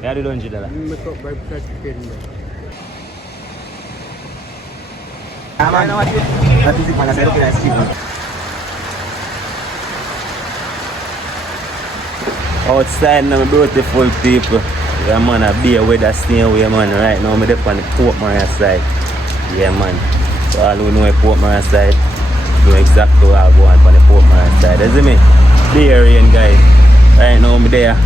Yeah, do $100. Make up by $30. Outside now, beautiful people. Yeah man, a beer weather staying away man. Right now I'm up on the Port Maria side. Yeah man. So all who know the Port Maria side, know exactly where I go on the Port Maria side. You see me? Beer rain guys. Right now I'm there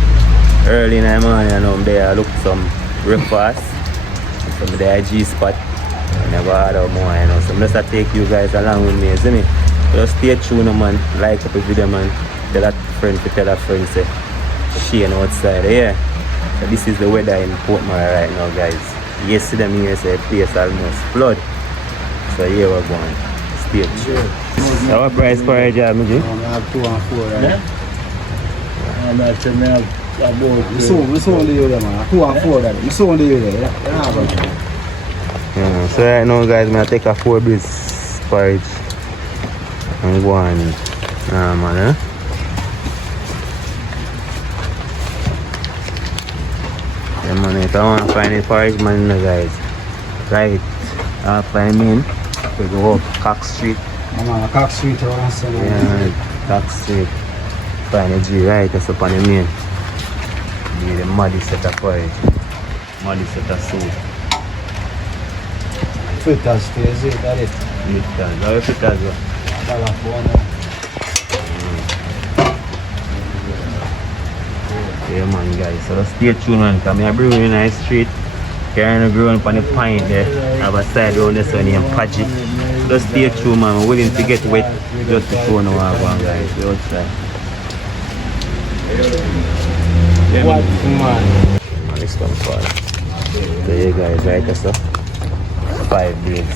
early in the morning and I'm there. I look some breakfast. So I'm there G spot. I never had a more, you know. So I'm just take you guys along with me, you see me? Just stay tuned man. Like up the video man. Tell a friend to tell a friend say Shane outside, yeah. So this is the weather in Portmore right now guys. Yesterday me say place almost flood. So here we're going. Stay tuned. So what price for a job, Miji? I have 2 and 4 right Yeah? And I said, man, I bought We saw on the other man. 2 and 4 that. We saw on the other, yeah. Yeah, so right now guys, I'm gonna take a 4 bits porridge and go on. Nah man, eh? Yeah man, if I want to find a porridge man, guys, right, I'll find me in. We go up Cox Street. Man, Cox Street around Sunday. Yeah, Cox Street. Find a G right, that's up on the main. Need a muddy set of porridge. Muddy set of soup. Fritters, is it? That is. Fritters, how are fritters? Yeah man guys, so stay tuned man, because I'm brewing in the street. Carrying a growing up on the pint there. I have a side round this one named Pudgy. So just stay tuned man, I'm willing to get wet just to show now what I'm guys. The outside. What man? This one for so yeah guys, right that's up. 5 days.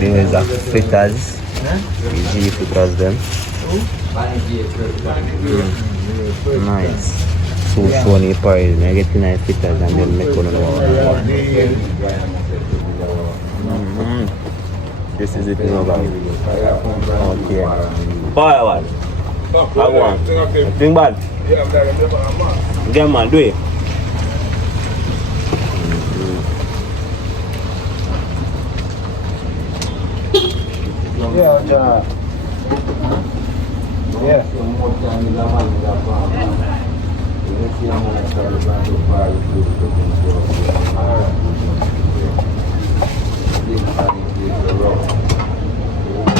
These are fritters. Easy fritters them. Nice. So shiny porridge. I get nice fritters and then make one of them. This is it now guys. Okay. Boy what? I want. Think bad? Yeah man, do it. Yeah, John. Yeah.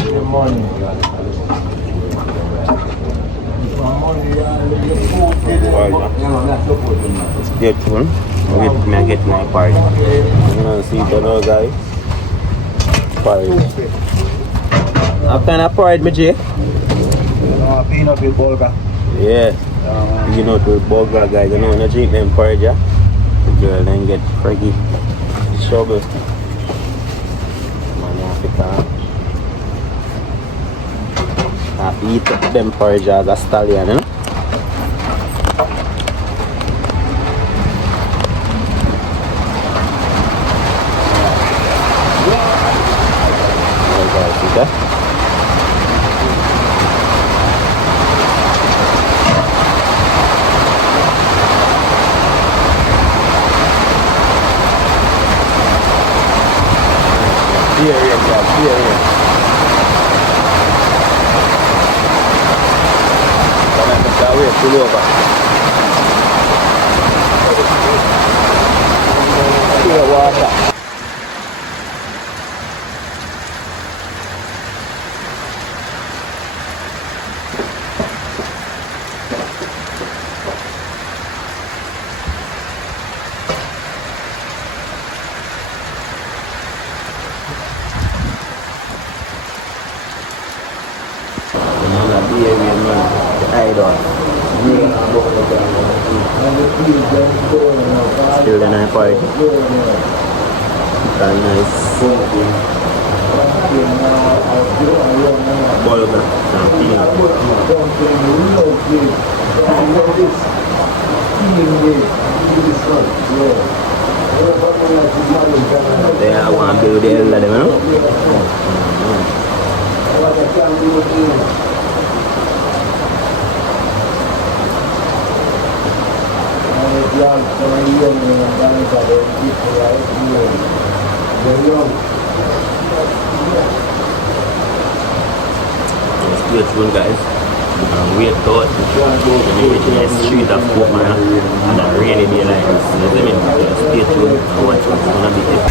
Good morning. Stay tuned. Wait, me get my party. You know, see the other guy. Porridge. What kind of porridge, my J? Peanut with bulgur. Yeah. You know, to bulgur guys, you know, when you drink them porridge, yeah? The girl then get froggy. Trouble. Man, you have to eat them porridge as a stallion, you know? Okay. Here, guys, here. That way, pull over. Here, water. Still the nice party. Very nice. Bulgur and peanut. They are one build the hell of them, you know? young, very young, guys are very people like you. They're young. Stay tuned, guys. Wait out when you reach the street of Portmore and a rainy day like this. You see me? Stay tuned and watch what's gonna be there.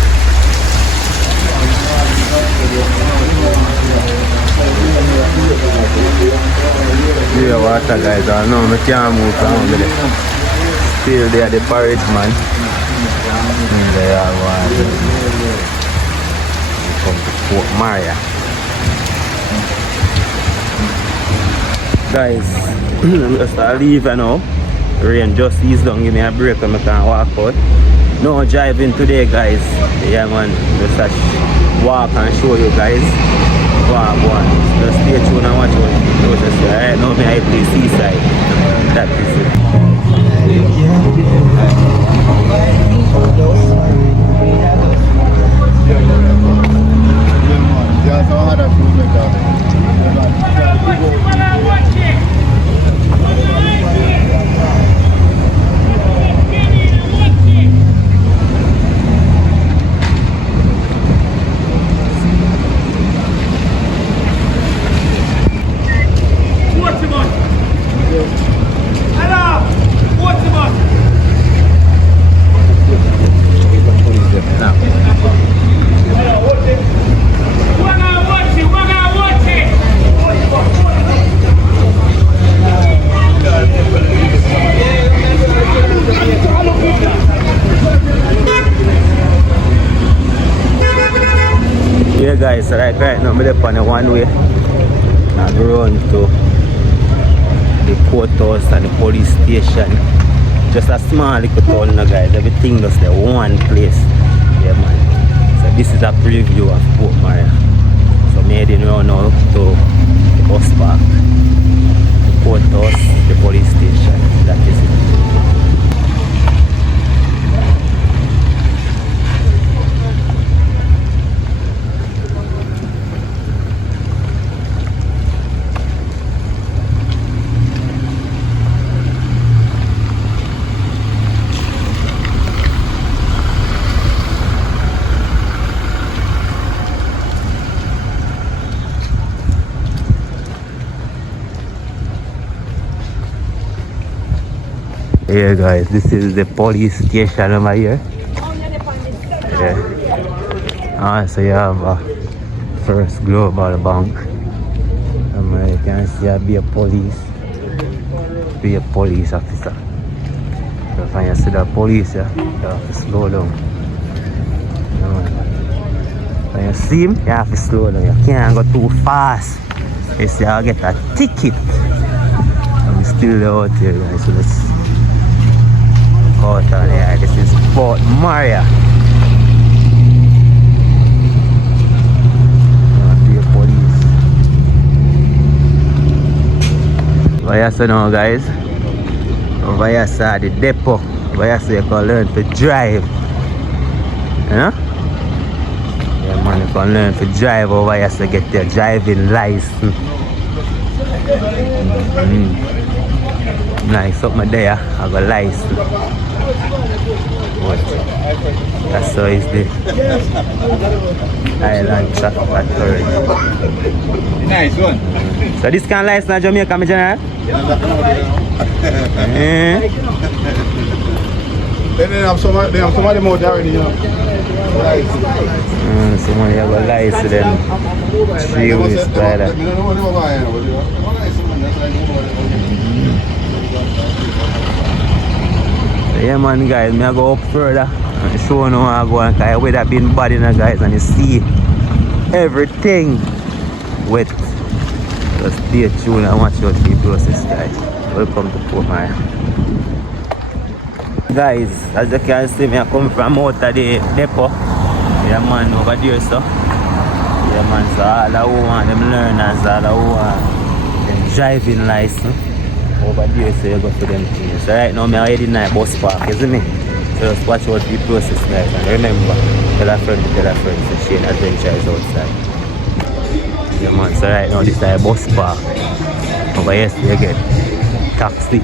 Yeah, water guys, I know I can't move from there. Still there, the parade man. They are one. Come to Fort Maria. Guys, just I leave now. Rain just eased down, give me a break and I can walk out. No driving today, guys. Yeah man, just a walk and show you guys. Walk one. Just stay tuned and watch what you just say. Right now I play Seaside. That is it. Yeah guys, so right now I'm up on the one way. I go run to the courthouse and the police station. Just a small little town now guys, everything just the one place. Yeah man. So this is a preview of Portmore. So I'm heading around now to the bus park, the courthouse, the police station. That is it. Yeah guys, this is the police station over here. Yeah. So you have a First Global Bank. You can see a police officer. So when you see the police, you have to slow down. When you see him, you have to slow down. You can't go too fast. You see, I'll get a ticket. I'm still out here guys, so let's out on here. This is Fort Maria. Police. Over here so now guys. Over here so the depot. Over here so you can learn to drive. You know? Yeah man, you can learn to drive over here so get your driving license. Nice up my there, I have a license. That's how it's the Island Traffic Authority. Nice one. So this kind of license in Jamaica, my general? They have some of them out there already, you know. Somebody have a license then 3 weeks later. Yeah man guys, me I go up further and show you how I go and the weather been bad in guys and you see everything wet. Just stay tuned and watch out the process guys. Welcome to Portmore. Guys, as you can see me I come from out of the depot. Yeah man over there so. Yeah man, so all the women, them learners, all the women, them driving license. Over there so you go for them things. So right now I'm already in the bus park, you see me? So just watch out the process guys and remember, tell a friend so Shane Adventure is outside. Yeah man, so right now this is the bus park. Over here so you get taxi.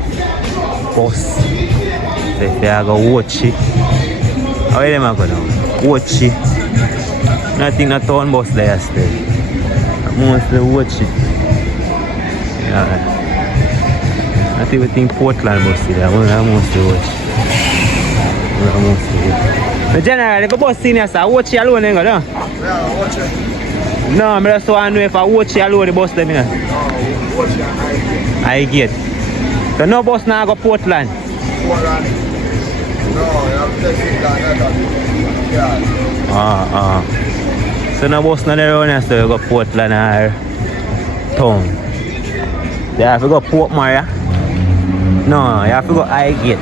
bus. So if you go watch it, how are them go now? Watch it. Nothing not town bus there still. Mostly watch it. Yeah. I think we think Portland bus there. I mostly watch. But generally, if a bus in here, so watch it alone, no? Yeah, watch it. No, I just want to know if I watch it alone, the bus them here. No, watch it. I get. So no bus now go Portland. Portland. No, you have to take it down. Yeah. So no bus now around here, so you go Portland or town. You have to go Port Maria. No, you have to go Highgate.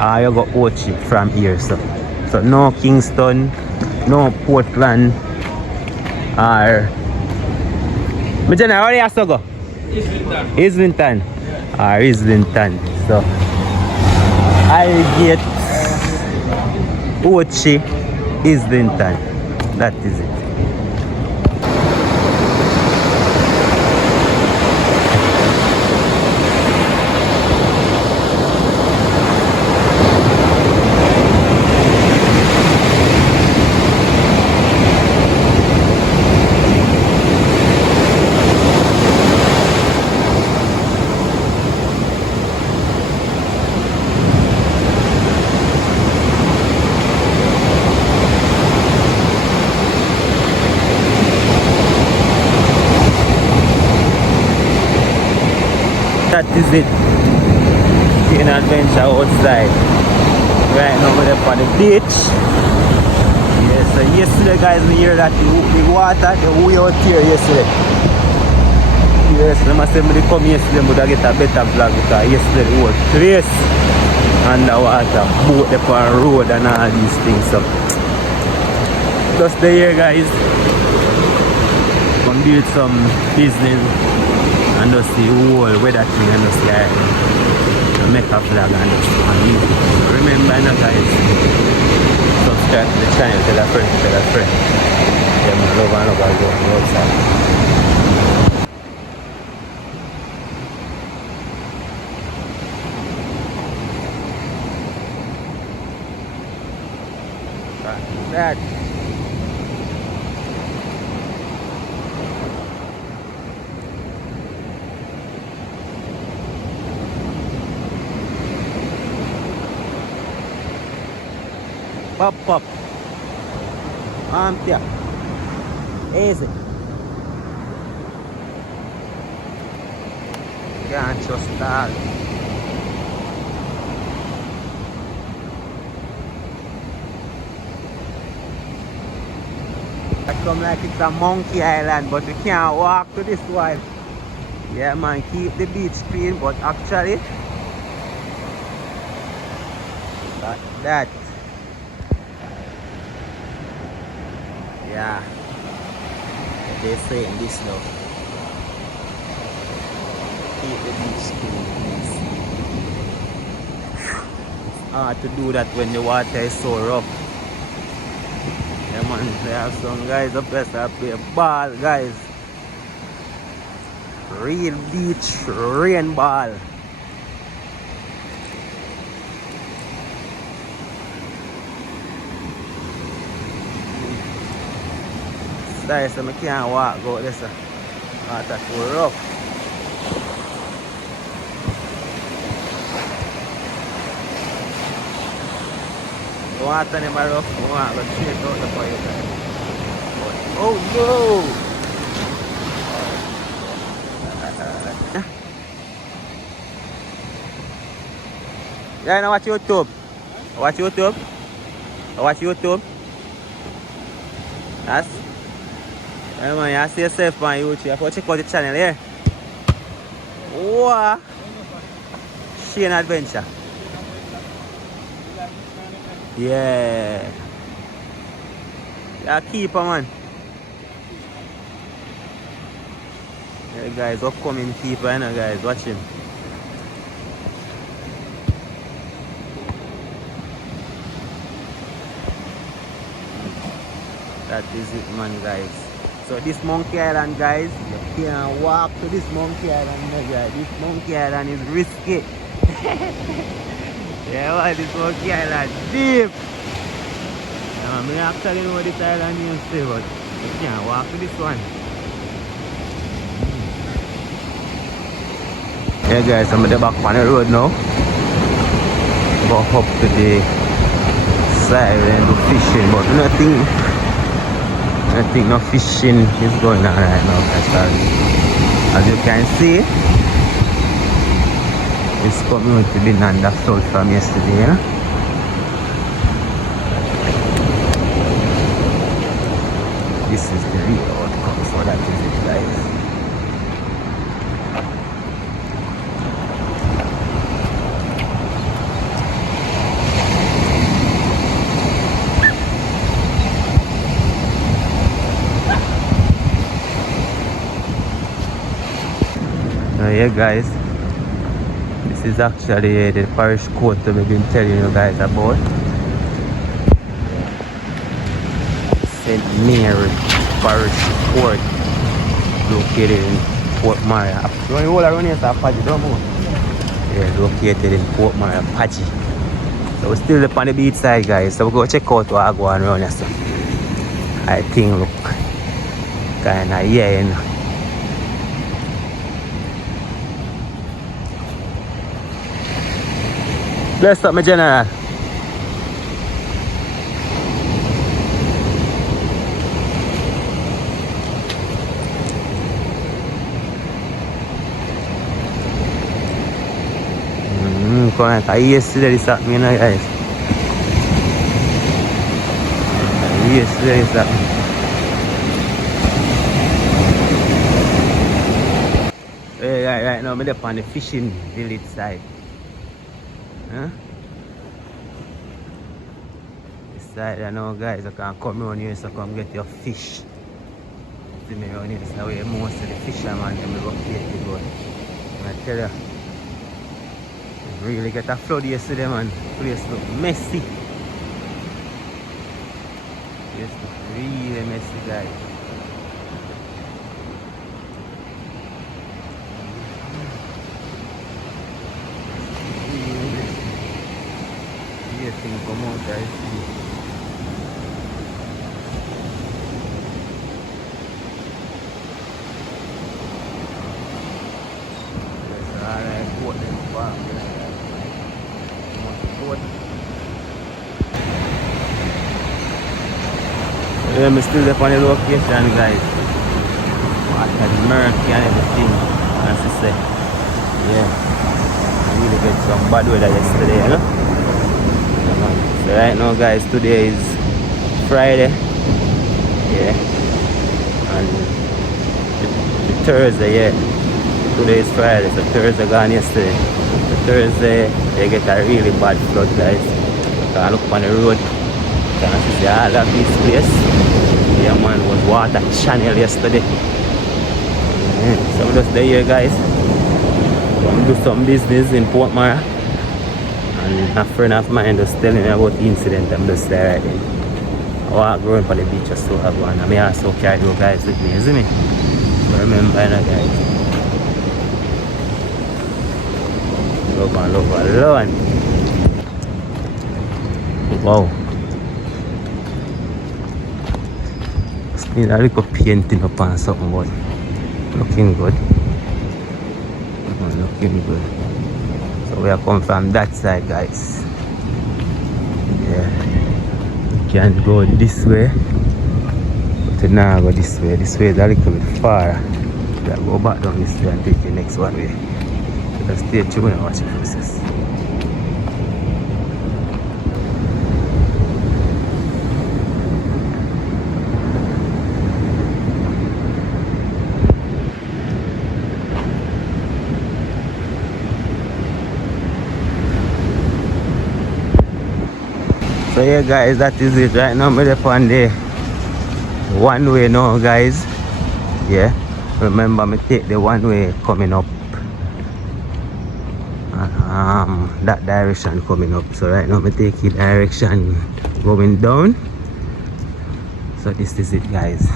Or you go Ochi from here, so. So no Kingston, no Portland, or... But then where do you have to go? Islington. Or Islington. So Highgate, Ochi, Islington. That is it. That is it. Taking an adventure outside. Right now we're up on the beach. Yes, so yesterday guys we hear that the water, the way out here yesterday. Yes, I must say when they come yesterday we would get a better vlog because yesterday the whole place underwater, boat up on road and all these things. So just the here guys. Come build some business. And just the whole weather thing and just like make a flag and just remember now guys, subscribe to the channel, tell a friend. Yeah, man, love and love go outside. That pop. Yeah. Easy. Can't just start. I come like it's a monkey island, but you can't walk to this one. Yeah man, keep the beach clean, but actually that. Yeah, they say in this now. Keep the beach clean, please. It's hard to do that when the water is so rough. Yeah man, they have some guys up there that play ball, guys. Real beach rain ball. Sorry, so I can't walk out this. Water too rough. The water never rough. I want to go straight out the fire. Oh no! Yeah, now watch YouTube. Watch YouTube. Watch YouTube. That's. Yeah, man, you see yourself on YouTube. You have to check out the channel here. Wow! Shane Adventure. Yeah. Yeah, keeper, man. Yeah, guys, upcoming keeper, you know, guys. Watch him. That is it, man, guys. So this Monkey Island, guys, you can't walk to this Monkey Island, guys. This Monkey Island is risky. Yeah, man, this Monkey Island deep. I actually know this island name still, but I can't walk to this one. Yeah guys, I'm at the back on the road now. Go up to the side and do fishing, but nothing, no fishing is going on right now, guys. As you can see, this community been undersold from yesterday, you know? This is the real outcome, so that is it, guys. Yeah guys, this is actually the parish court that we've been telling you guys about. St. Mary Parish Court, located in Port Maria. You want to hold around here, Apache, don't move. Yeah, located in Port Maria, Apache. So we're still up on the beach side, guys. So we'll go check out what I go on around here. So I think look kinda yeah, you know. Bless up, my general. Come on, yesterday this happened, you know, guys. Yesterday this happened. Right now, I'm up on the fishing village side. Huh? This side, I know, guys, I can come around here, so come get your fish. See me around here, this is where most of the fishermen them located, but I tell you, really get a flood yesterday, man. Place look messy. Place look really messy, guys. Thing come out, guys. I'm still up on the location, guys. Water murky and everything, as I say. Yeah, I really get some bad weather yesterday, you know. So right now, guys, today is Friday, yeah, and the Thursday, yeah. Today is Friday, so Thursday gone yesterday. So Thursday they get a really bad flood, guys. You can look on the road, you can see all of this place. Yeah, man, was water channel yesterday. Yeah. So I'm just there here, guys. Going to do some business in Port Maria. And a friend of mine just telling me about the incident. I'm just there right there. I walk around for the beach just so I go, and I also carry you guys with me, isn't it? So remember, you know, guys. Love and love alone. Wow. Just need a little painting up on something, but looking good. Looking good. So we are coming from that side, guys. Yeah, you can go this way, but you now go this way. This way is a little bit far. You go back down this way and take the next one way. So just stay tuned and watch the process. So yeah, guys, that is it. Right now I'm up on the one way now, guys. Yeah, remember me take the one way coming up, that direction coming up. So right now me take the direction going down. So this is it, guys.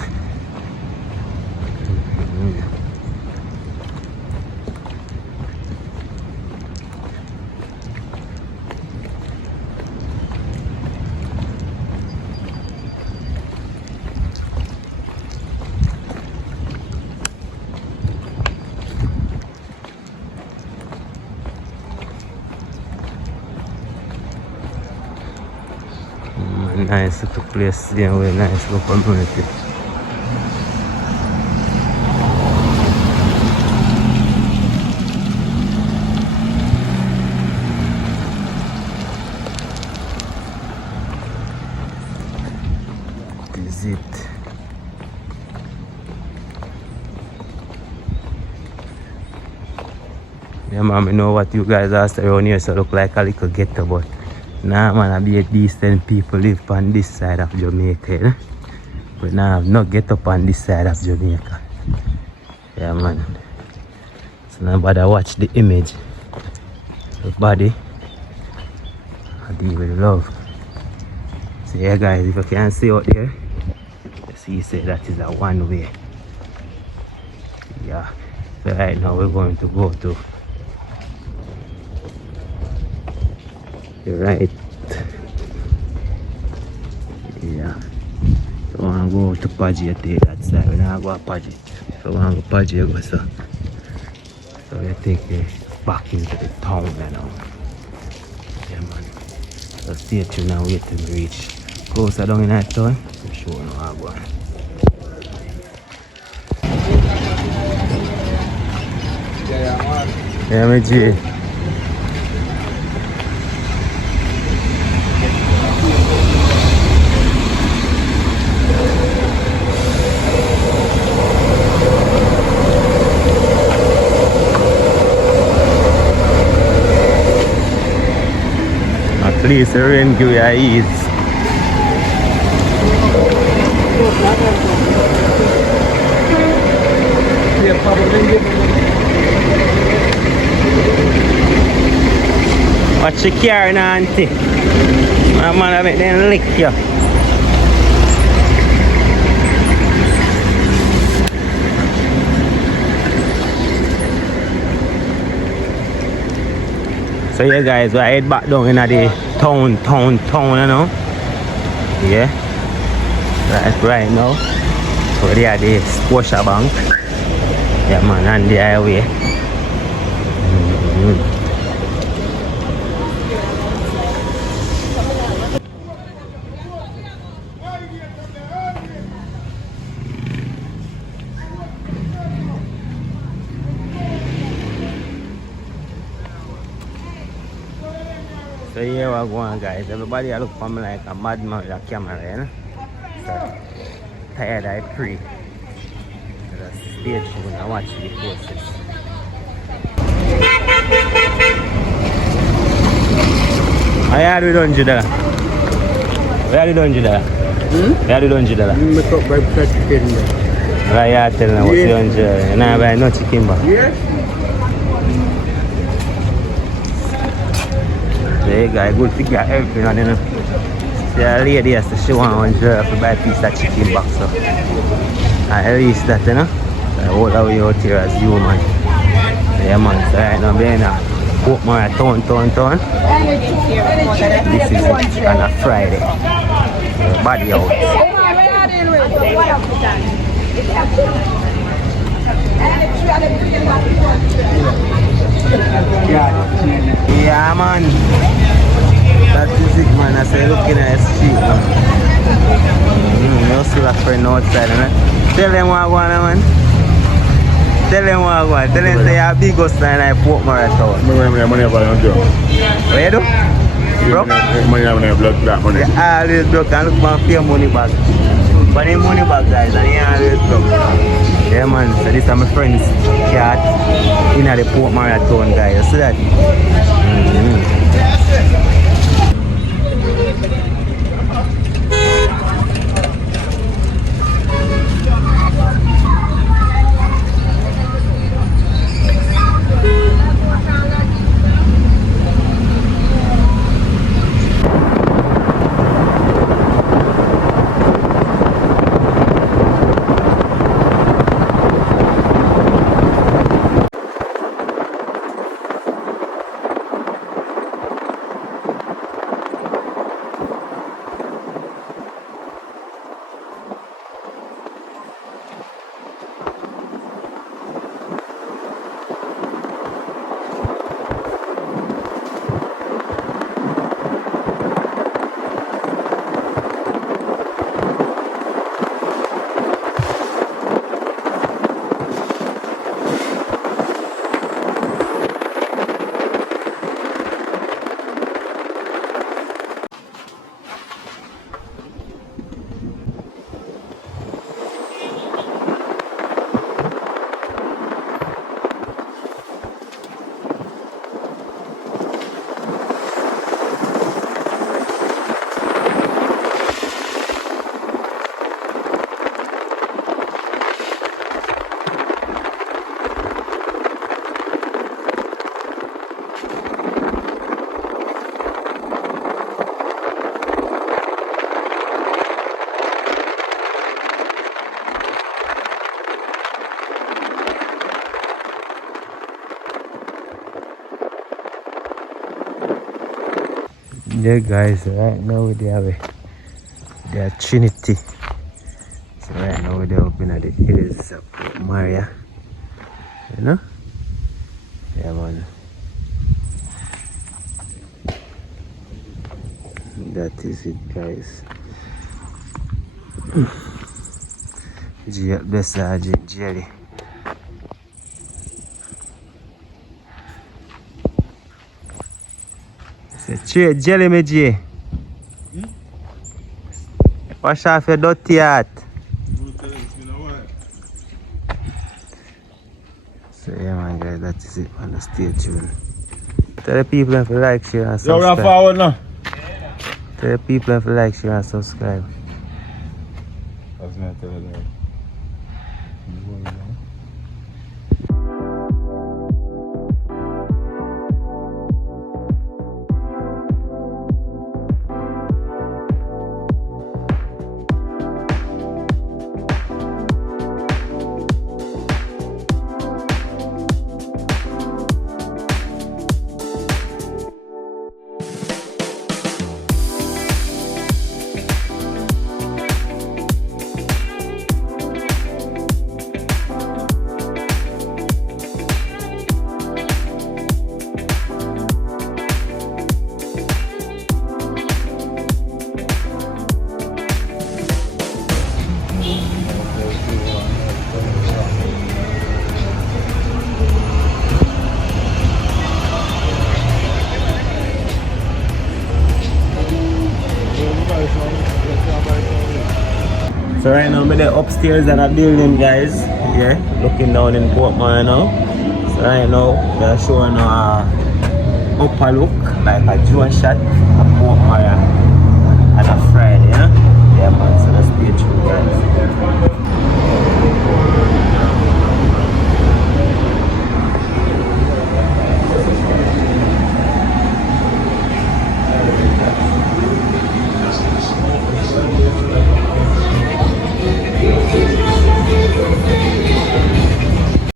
Nice little place, yeah, with nice little community. This is it. Yeah man, I know what you guys asked around here, so look like a little ghetto, but nah man, I be a decent people live on this side of Jamaica, eh? But now have no ghetto on this side of Jamaica. Yeah man. So nobody watch the image. The body. I deal with love. So yeah guys, if you can see out there, you see say that is a one way. Yeah. So right now we're going to go to right. Yeah. So I want to go to Paget take that side. We're not going to Paget. So I want to go Paget go so. So we take it back into the town now. Yeah man. So stay tuned and wait till we reach closer down in that town. I'm sure no I'm going. Yeah, my G. At least the rain give you ease. Watch your car now, auntie. My man, I make them lick you. So yeah guys, we head back down in the town, you know. Yeah. Right now. So they are the Scotia Bank. Yeah man, and the highway. So here we're going guys, everybody look for me like a madman with a camera, you know? So, tired I pray. Just stay tuned and watch the process. Where are you doing, Judah? Where are you doing, Judah? Where are you doing, Judah? I'm going to buy chicken. Right, you tell me what you're doing, Judah. You're not buying no chicken, but. Yes. Hey guy, good to get everything on, you know. See a lady has to show one girl to buy a piece of chicken box, so. At least that, you know. So all the way out here as you, man. Yeah, man. So right now, I'm in a Portmore town. This is it on a Friday. Body out. Yeah, man. That is it, man. I say looking at the street, man. You see a friend outside, man. Tell them what I want, man. Tell them what I want. Tell them say you're a big host line at Portmore town. Money about it, do. What you do? Bro? Money have blood clot money. I always broke and look for your money back. But the money back, guys, and you always broke. Yeah, man. So this is my friend's cat in the Portmore town, guys. You see that? Yeah guys, right now they have their Trinity. So right now they're up in the hills of Port Maria. You know? Yeah man. That is it guys. Bless Jerry. Say jelly me J. Wash off your dirty heart. So yeah man guys, that is it man. Stay tuned. Tell the people if you like, share and subscribe. Yo, forward now. Tell the people if you like, share and subscribe. That's me tell you that. So right now I'm upstairs in a building guys. Yeah, looking down in Portmore now. So right now they're showing upper look like a drone shot of Portmore and a fry.